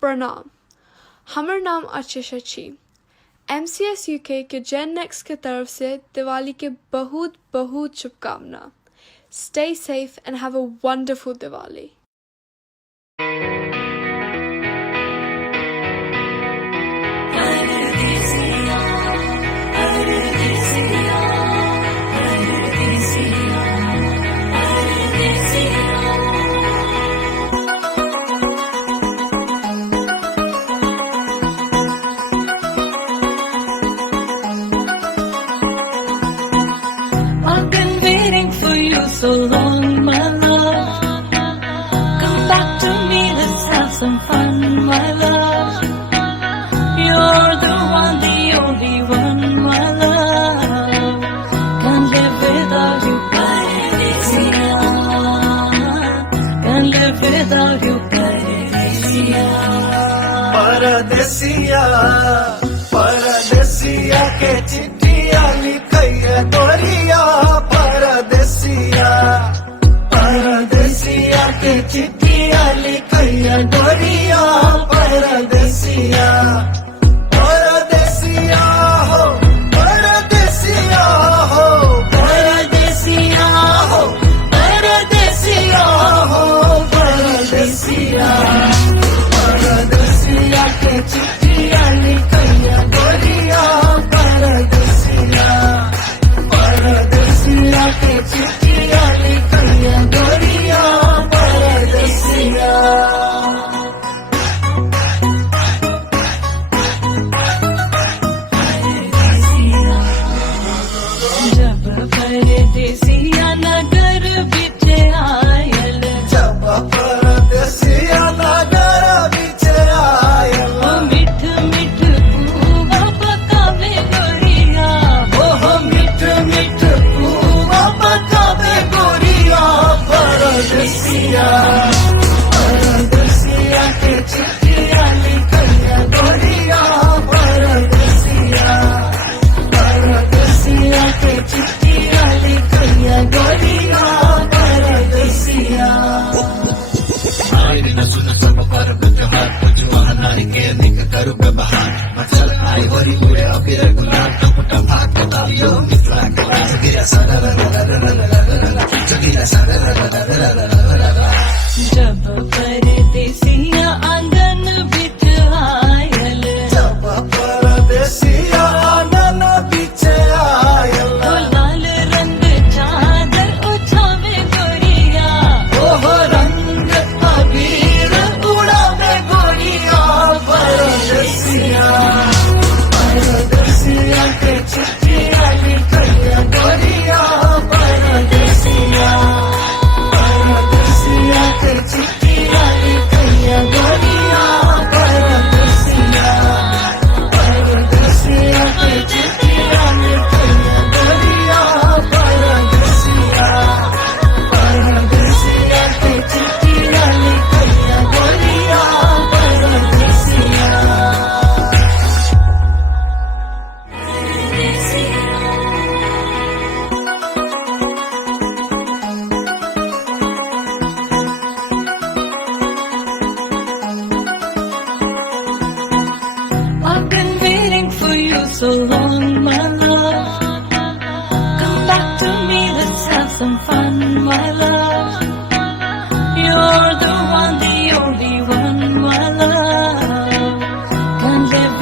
प्रणाम। हमर नाम आशीषा छी। MCS UK के Gen Next के तरफ से दिवाली के बहुत बहुत शुभकामना। Stay safe and have a wonderful Diwali. I've been waiting for you so long, my love. Come back to me, let's have some fun, my love. You're the one, the only one, my love. Can't live without you, Paradisia. Can't live without you, Paradisia. परदेसिया परदेसिया के चिट्ठिया लिखैया तोरिया परदेसिया परदेसिया के चिट्ठिया लिखैया तोरिया परदेसिया परदेसिया हो परदेसिया हो परदेसिया हो परदेसिया हो परदेसिया परदेसिया के चिट्ठिया लिखैया गोरिया परदेसिया परदेसिया के चिट्ठिया लिखैया गोरिया परदेसिया जब परदेसिया नगर बिचे आयल, जब परदेसिया नगर बिचे आयल, मिठ मिठ पूवा पकावे गोरिया, ओह मिठ मिठ पूवा पकावे गोरिया परदेसिया परदेसिया के चिट्ठिया लिखैया गोरिया परदेसिया परदेसिया के चिट्ठिया लिखैया गोरिया परदेसिया जब परदेसिया आंगन बिच आयल, जब परदेसिया आंगन बिचे आयल, तो लाल रंग चादर उछावे गोरिया, ओह रंग अबीर उड़ावे गोरिया परदेसिया परदेसिया के चिट्ठिया लिखैया गोरिया परदेसिया परदेसिया के चिट्ठिया लिखैया गोरिया परदेसिया परदेसिया के चिट्ठिया लिखैया गोरिया परदेसिया परदेसिया के चिट्ठिया लिखैया गोरिया परदेसिया I've been waiting for you so long, my love. Come back to me, let's have some fun, my love. You're the one, the only one, my love. Can't live